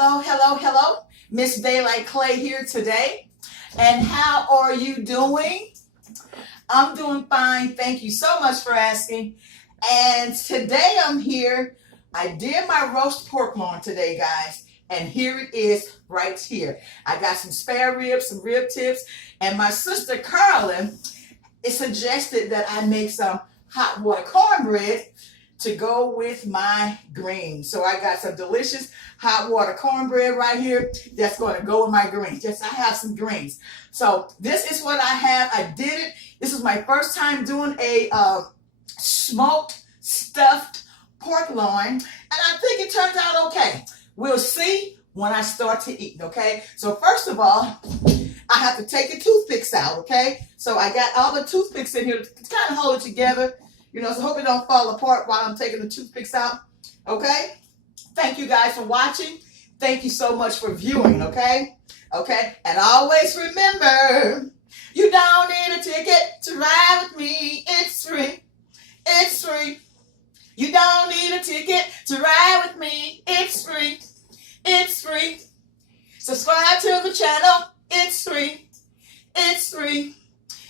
Hello. Miss Daylight Clay here today. And how are you doing? I'm doing fine. Thank you so much for asking. And today I'm here. I did my roast pork loin today, guys. And here it is right here. I got some spare ribs, some rib tips. And my sister Carolyn suggested that I make some hot water cornbread to go with my greens. So I got some delicious hot water cornbread right here that's going to go with my greens. Yes, I have some greens. So this is what I have. I did it. This is my first time doing a smoked stuffed pork loin, and I think it turns out okay. We'll see when I start to eat, okay? So first of all, I have to take the toothpicks out, okay? So I got all the toothpicks in here to kind of hold it together. You know, so hope it don't fall apart while I'm taking the toothpicks out, okay? Thank you guys for watching. Thank you so much for viewing, okay? Okay, and always remember, you don't need a ticket to ride with me. It's free. It's free. You don't need a ticket to ride with me. It's free. It's free. Subscribe to the channel. It's free. It's free.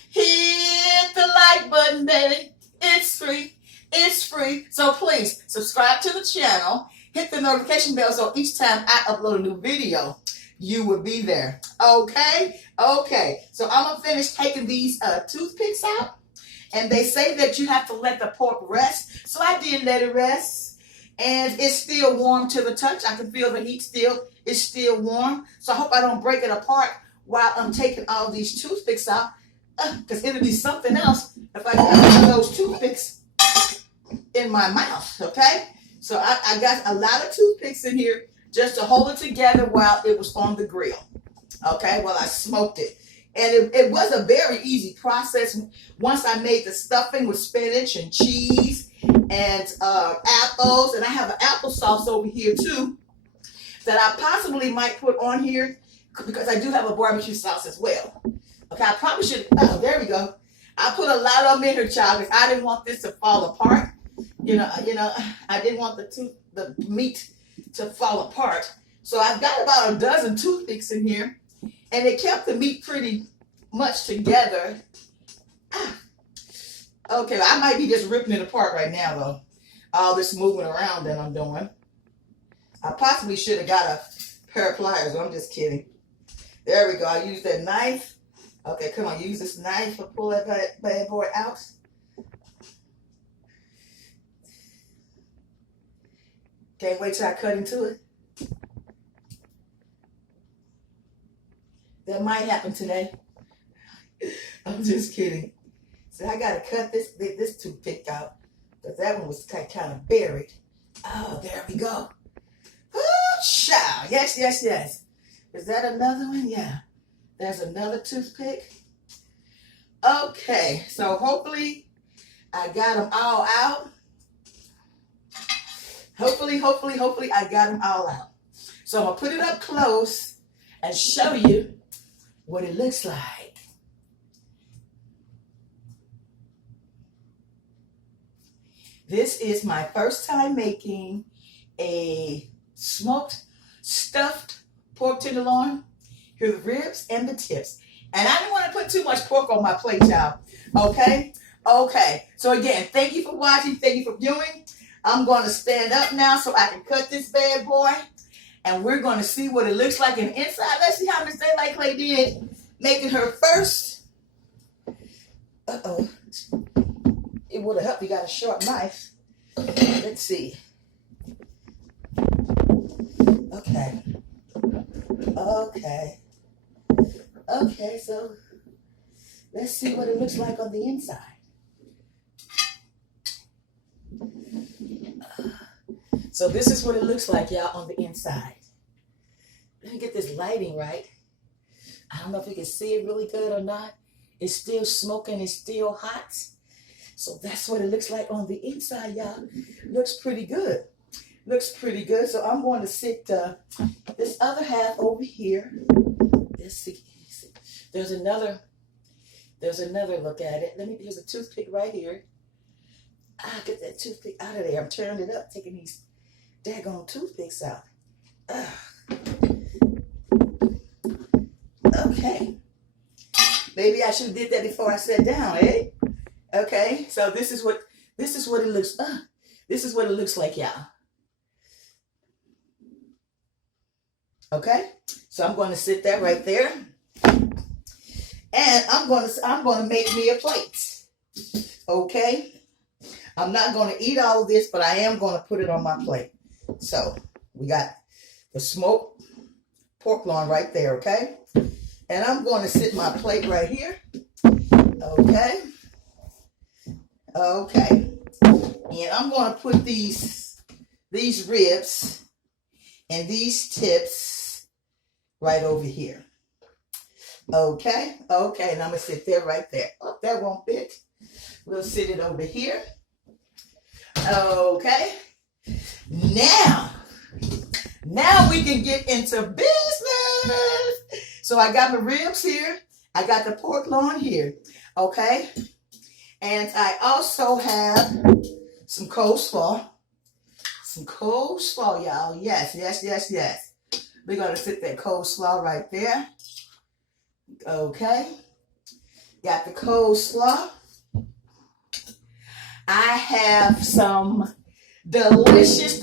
Hit the like button, baby. It's free. It's free. So please subscribe to the channel. Hit the notification bell so each time I upload a new video, you will be there. Okay? Okay. So I'm going to finish taking these toothpicks out. And they say that you have to let the pork rest. So I did let it rest. And it's still warm to the touch. I can feel the heat still. It's still warm. So I hope I don't break it apart while I'm taking all these toothpicks out. Because it'll be something else if I got those toothpicks in my mouth, okay? So I got a lot of toothpicks in here just to hold it together while it was on the grill, okay? While I smoked it. And it was a very easy process once I made the stuffing with spinach and cheese and apples. And I have an applesauce over here too that I possibly might put on here because I do have a barbecue sauce as well. Okay, I probably should, oh, there we go. I put a lot of them in here, child, because I didn't want this to fall apart. You know, I didn't want the meat to fall apart. So I've got about a dozen toothpicks in here, and it kept the meat pretty much together. Okay, I might be just ripping it apart right now, though. All this moving around that I'm doing. I possibly should have got a pair of pliers. I'm just kidding. There we go. I used that knife. Okay, come on, use this knife to pull that bad boy out. Can't wait till I cut into it. That might happen today. I'm just kidding. So I gotta cut this toothpick out because that one was kind of buried. Oh, there we go. Oh, child. Yes. Is that another one? Yeah. There's another toothpick. Okay, so hopefully I got them all out. Hopefully I got them all out. So I'm going to put it up close and show you what it looks like. This is my first time making a smoked stuffed pork tenderloin. Here are the ribs and the tips. And I didn't want to put too much pork on my plate, y'all. Okay? Okay. So again, thank you for watching. Thank you for viewing. I'm going to stand up now so I can cut this bad boy. And we're going to see what it looks like in the inside. Let's see how Miss Daylight Clay did making her first. Uh-oh. It would have helped. You got a sharp knife. Let's see. Okay. Okay, so let's see what it looks like on the inside. So this is what it looks like, y'all, on the inside. Let me get this lighting right. I don't know if you can see it really good or not. It's still smoking. It's still hot. So that's what it looks like on the inside, y'all. Looks pretty good. Looks pretty good. So I'm going to sit this other half over here. Let's see. There's another look at it. Here's a toothpick right here. I'll get that toothpick out of there. I'm turning it up, taking these daggone toothpicks out. Okay. Maybe I should have did that before I sat down, eh? Okay. So this is what it looks. This is what it looks like, y'all. Okay. So I'm going to sit that right there, and I'm going to make me a plate. Okay. I'm not going to eat all of this, but I am going to put it on my plate. So we got the smoked pork loin right there, okay? And I'm going to sit my plate right here. Okay. Okay. And I'm going to put these ribs and these tips right over here. Okay. Okay. And I'm going to sit there right there. Oh, that won't fit. We'll sit it over here. Okay. Now we can get into business. So I got my ribs here. I got the pork loin here. Okay. And I also have some coleslaw. Some coleslaw, y'all. Yes, yes, yes, yes. We're going to sit that coleslaw right there. Okay. Got the coleslaw. I have some delicious,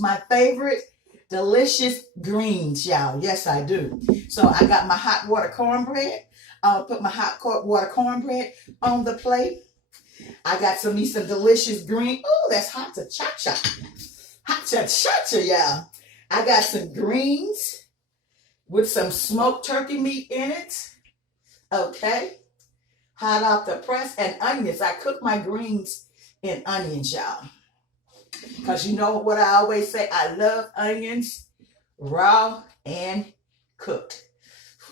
my favorite, delicious greens, y'all. Yes, I do. So I got my hot water cornbread. I'll put my hot water cornbread on the plate. I got some delicious green. Oh, that's hot to cha-cha. Hot cha-cha, y'all. I got some greens with some smoked turkey meat in it. Okay. Hot off the press, and onions. I cook my greens in onions, y'all. Because you know what I always say? I love onions raw and cooked.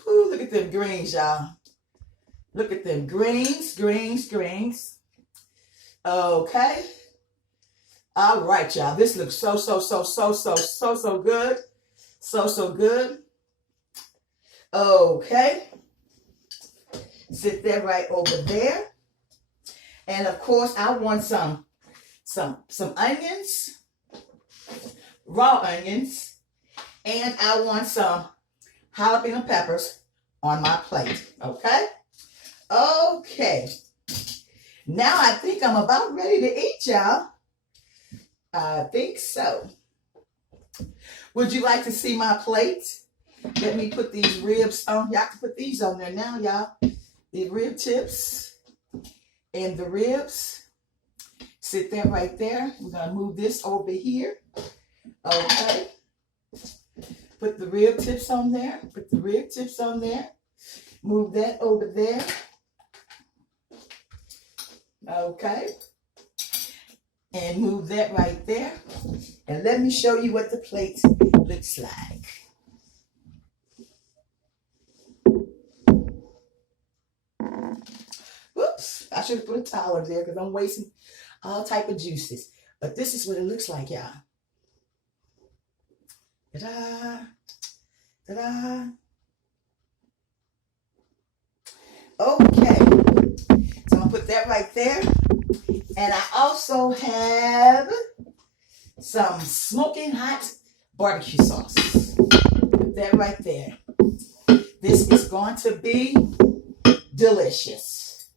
Ooh, look at them greens, y'all. Look at them greens. Okay. All right, y'all. This looks so good. So good. Okay. Sit there right over there. And of course, I want some onions, raw onions, and I want some jalapeno peppers on my plate. Okay? Okay. Now I think I'm about ready to eat, y'all. I think so. Would you like to see my plate? Let me put these ribs on. Y'all can put these on there now, y'all. The rib tips and the ribs. Sit there right there. We're going to move this over here. Okay. Put the rib tips on there. Put the rib tips on there. Move that over there. Okay. And move that right there. And let me show you what the plate looks like. Whoops, I should have put a towel in there because I'm wasting all type of juices. But this is what it looks like, y'all. Ta-da, ta-da. Okay, so I'm gonna put that right there. And I also have some smoking hot barbecue sauce. Put that right there. This is going to be delicious.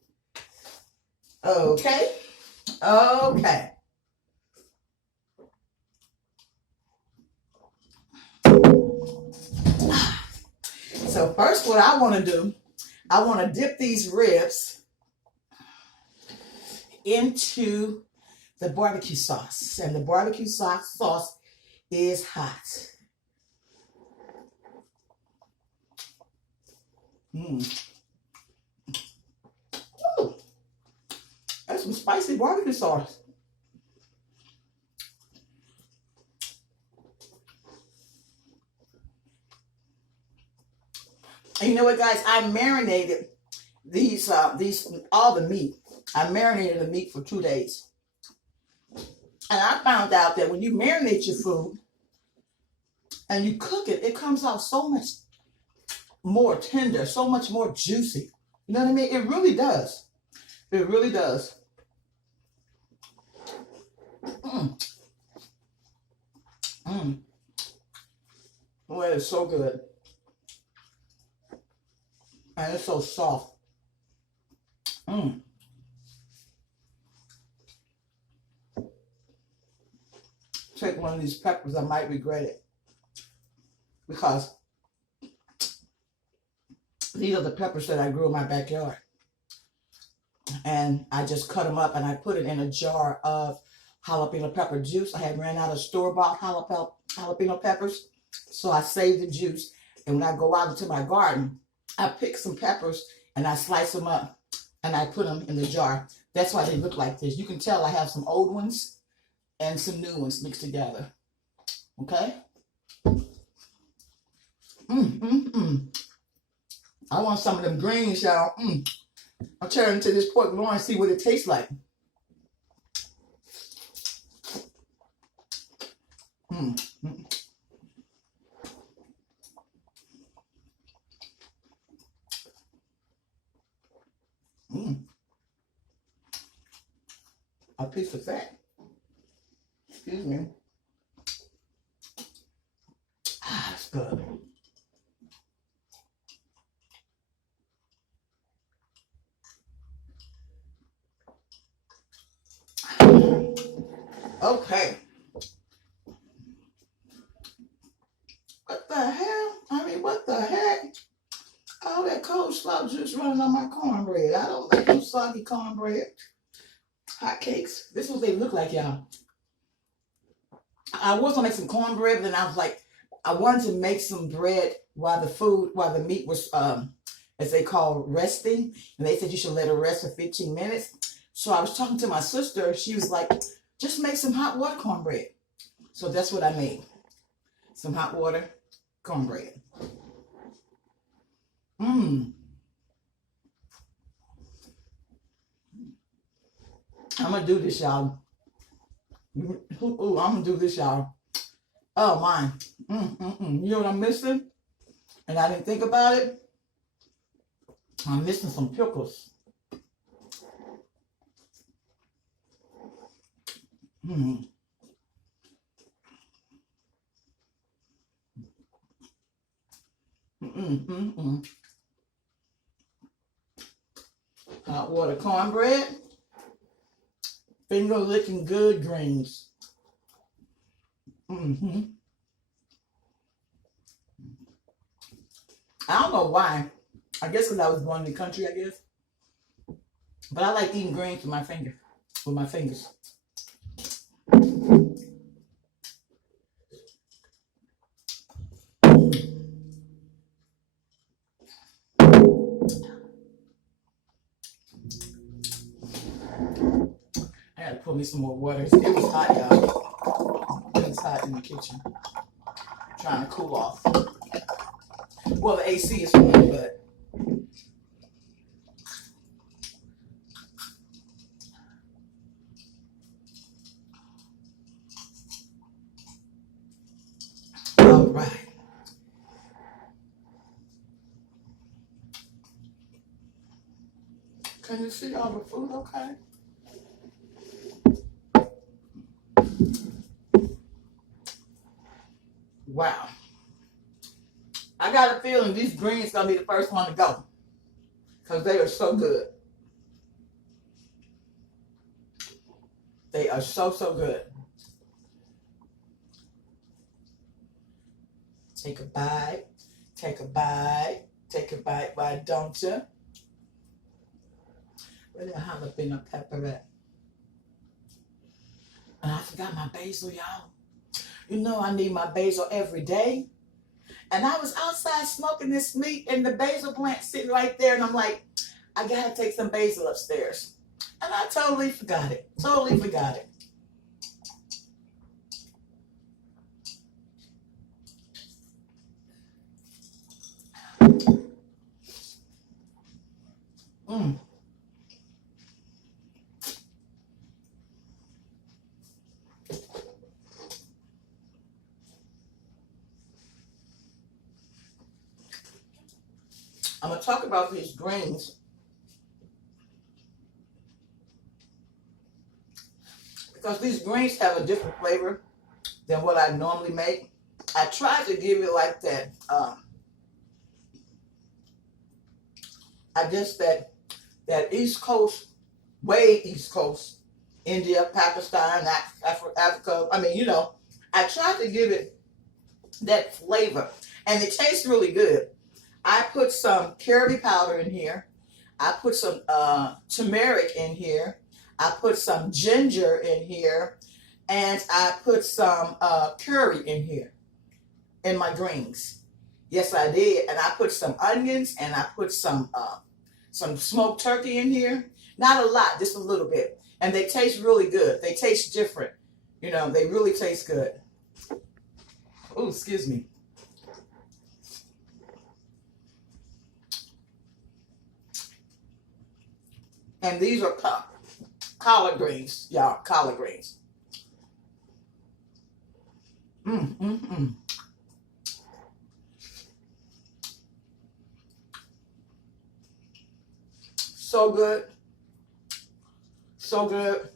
Okay. Okay. So first what I want to do, I want to dip these ribs into the barbecue sauce. And the barbecue sauce is hot. Ooh, that's some spicy barbecue sauce. And you know what, guys? I marinated these all the meat. I marinated the meat for 2 days. And I found out that when you marinate your food and you cook it, it comes out so much more tender, so much more juicy. You know what I mean? It really does. It really does. Oh, it is so good. And it's so soft. Mmm. Take one of these peppers, I might regret it. Because these are the peppers that I grew in my backyard. And I just cut them up and I put it in a jar of jalapeno pepper juice. I had ran out of store-bought jalapeno peppers. So I saved the juice. And when I go out into my garden, I pick some peppers and I slice them up and I put them in the jar. That's why they look like this. You can tell I have some old ones and some new ones mixed together. Okay? I want some of them greens, y'all. I'll turn into this pork loin and see what it tastes like. A piece of fat. Excuse me. Ah, it's good. Okay. What the hell? I mean, what the heck? All that cold slaw juice running on my cornbread. I don't like no soggy cornbread. Hot cakes. This is what they look like, y'all. I was gonna make some cornbread, but then I was like, I wanted to make some bread while the meat was, as they call, resting. And they said you should let it rest for 15 minutes. So I was talking to my sister. She was like, just make some hot water cornbread. So that's what I made. Some hot water cornbread. I'm gonna do this, y'all. Ooh, I'm gonna do this, y'all. Oh, my. You know what I'm missing? And I didn't think about it. I'm missing some pickles. Hot water cornbread. Finger licking good greens. I don't know why. I guess because I was born in the country, I guess. But I like eating greens with my fingers. I had to put me some more water. It was hot, y'all. It was hot in the kitchen. Trying to cool off. Well, the AC is on, but all right. Can you see all the food okay? Wow. I got a feeling these greens gonna be the first one to go. Because they are so good. They are so, so good. Take a bite. Take a bite. Take a bite. Why don't you? Where the jalapeno pepper at? And I forgot my basil, y'all. You know I need my basil every day. And I was outside smoking this meat and the basil plant sitting right there. And I'm like, I got to take some basil upstairs. And I totally forgot it. Totally forgot it. I'm going to talk about these greens because these greens have a different flavor than what I normally make. I tried to give it like that I guess that East Coast, way East Coast, India, Pakistan, Africa. I mean, I tried to give it that flavor, and it tastes really good. I put some curry powder in here. I put some turmeric in here. I put some ginger in here, and I put some curry in here in my greens. Yes, I did, and I put some onions, and I put some smoked turkey in here. Not a lot, just a little bit, and they taste really good. They taste different. They really taste good. Oh, excuse me. And these are collard greens, y'all. Collard greens. So good. So good.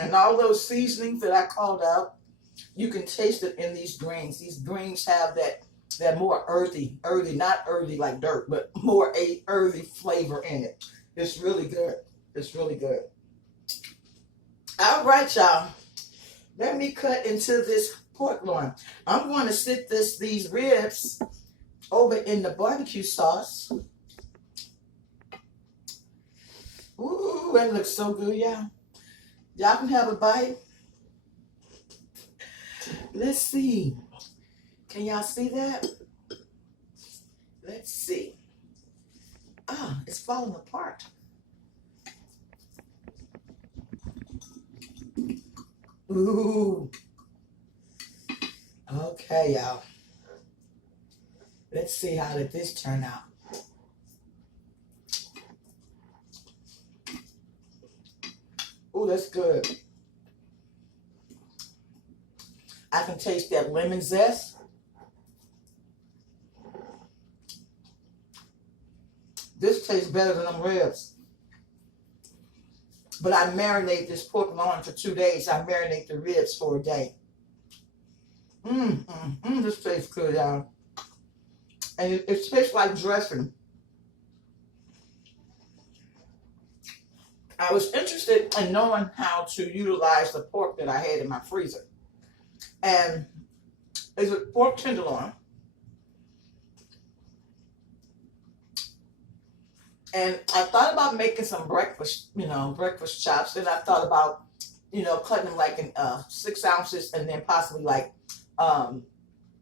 And all those seasonings that I called out, you can taste it in these greens. These greens have that more earthy, not earthy like dirt, but more earthy flavor in it. It's really good. It's really good. All right, y'all. Let me cut into this pork loin. I'm going to sit these ribs over in the barbecue sauce. Ooh, that looks so good, y'all. Y'all can have a bite. Let's see. Can y'all see that? Let's see. Ah, it's falling apart. Ooh. Okay, y'all. Let's see how did this turn out. Ooh, that's good. I can taste that lemon zest. This tastes better than them ribs. But I marinate this pork loin for 2 days. I marinate the ribs for a day. This tastes good, y'all. And it tastes like dressing. I was interested in knowing how to utilize the pork that I had in my freezer. And it's a pork tenderloin. And I thought about making some breakfast chops. Then I thought about, cutting them like in 6 ounces and then possibly like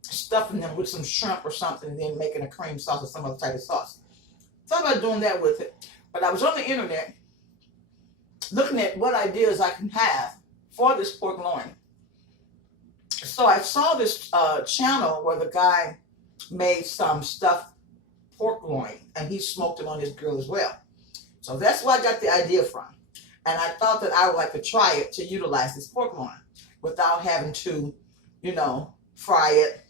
stuffing them with some shrimp or something and then making a cream sauce or some other type of sauce. Thought about doing that with it. But I was on the internet looking at what ideas I can have for this pork loin. So I saw this channel where the guy made some stuffed pork loin and he smoked it on his grill as well. So that's where I got the idea from. And I thought that I would like to try it to utilize this pork loin without having to, fry it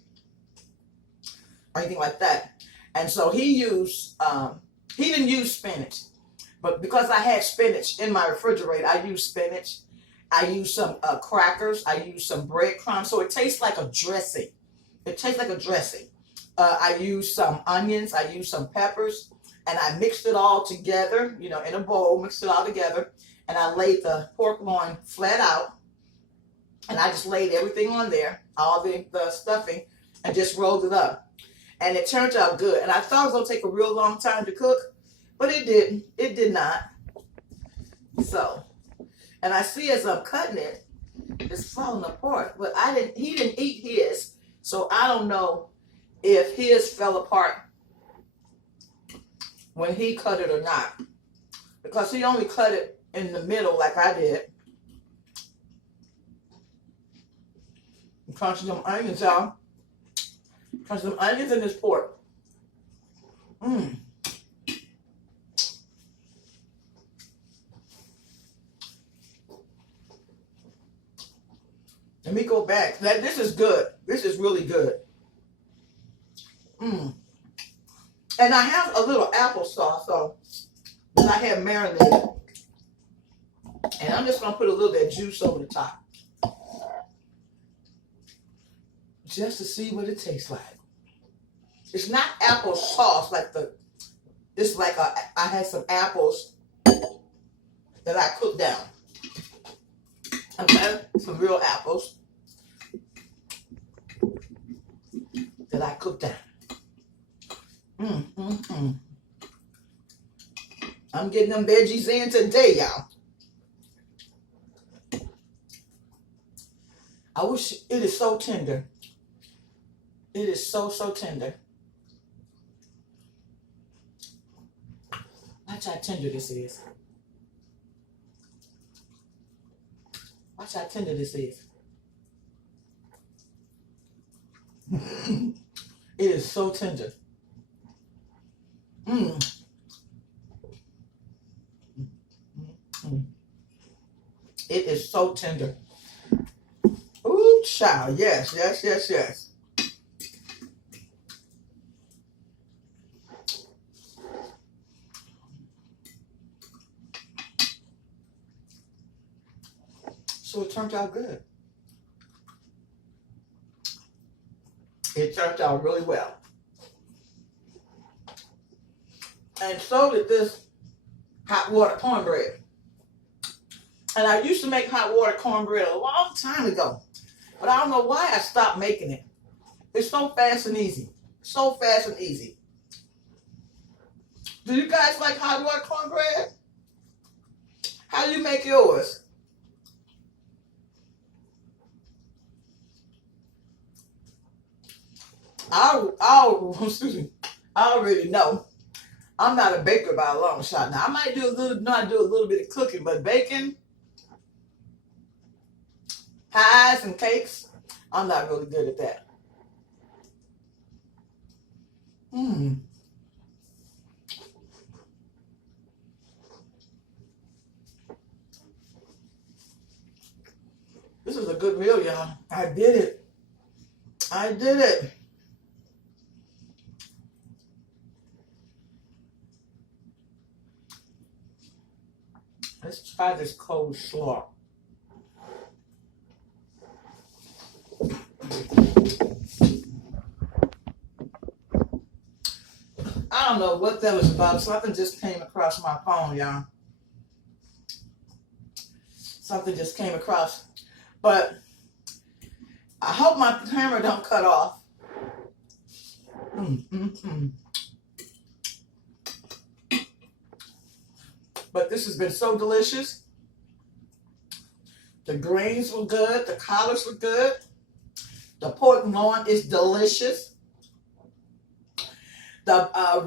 or anything like that. And so he didn't use spinach. But because I had spinach in my refrigerator, I used spinach. I used some crackers. I used some breadcrumbs. So it tastes like a dressing. It tastes like a dressing. I used some onions. I used some peppers. And I mixed it all together, in a bowl, mixed it all together. And I laid the pork loin flat out. And I just laid everything on there, all the stuffing, and just rolled it up. And it turned out good. And I thought it was going to take a real long time to cook. But it didn't. It did not. So, and I see as I'm cutting it, it's falling apart. But he didn't eat his. So I don't know if his fell apart when he cut it or not. Because he only cut it in the middle like I did. Crunch some onions, y'all. Crunch some onions in this pork. Let me go back. This is good. This is really good. And I have a little applesauce, so that I have marinated. And I'm just going to put a little bit of juice over the top. Just to see what it tastes like. It's not apple sauce like it's like I had some apples that I cooked down. Okay, some real apples that I cooked down. I'm getting them veggies in today, y'all. I wish it is so tender. It is so tender. Watch how tender this is. Watch how tender this is. It is so tender. It is so tender. Ooh, child. Yes. So it turned out good. It turned out really well. And so did this hot water cornbread. And I used to make hot water cornbread a long time ago. But I don't know why I stopped making it. It's so fast and easy. So fast and easy. Do you guys like hot water cornbread? How do you make yours? Excuse me. I already know. I'm not a baker by a long shot. Now I might do a little bit of cooking, but baking, pies and cakes, I'm not really good at that. This is a good meal, y'all. I did it. Let's try this cold slaw. I don't know what that was about. Something just came across my phone, y'all. Something just came across. But I hope my camera don't cut off. But this has been so delicious. The greens were good. The collards were good. The pork and loin is delicious. The